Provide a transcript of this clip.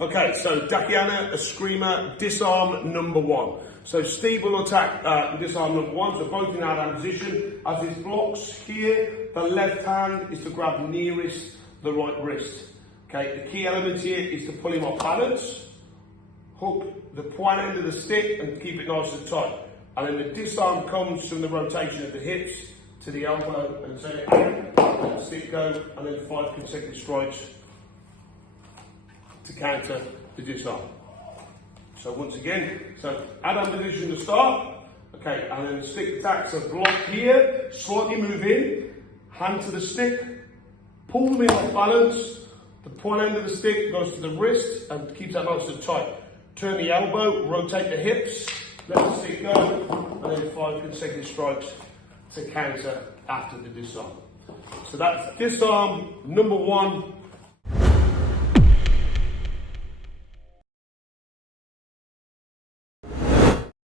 Okay, so Dacayana Escrima, disarm number 1. So Steve will attack disarm number 1, so both in our hand position. As his blocks here, the left hand is to grab nearest the right wrist. Okay, the key element here is to pull him off balance, hook the point end of the stick and keep it nice and tight. And then the disarm comes from the rotation of the hips to the elbow and set it out, let the stick go, and then 5 consecutive strikes to counter the disarm. So once again, so add-on position to start, okay, and then the stick attacks a block here, slightly move in, hand to the stick, pull me off balance, the point end of the stick goes to the wrist and keeps that nice and tight. Turn the elbow, rotate the hips, let the stick go, and then 5 consecutive strikes to counter after the disarm. So that's disarm number 1.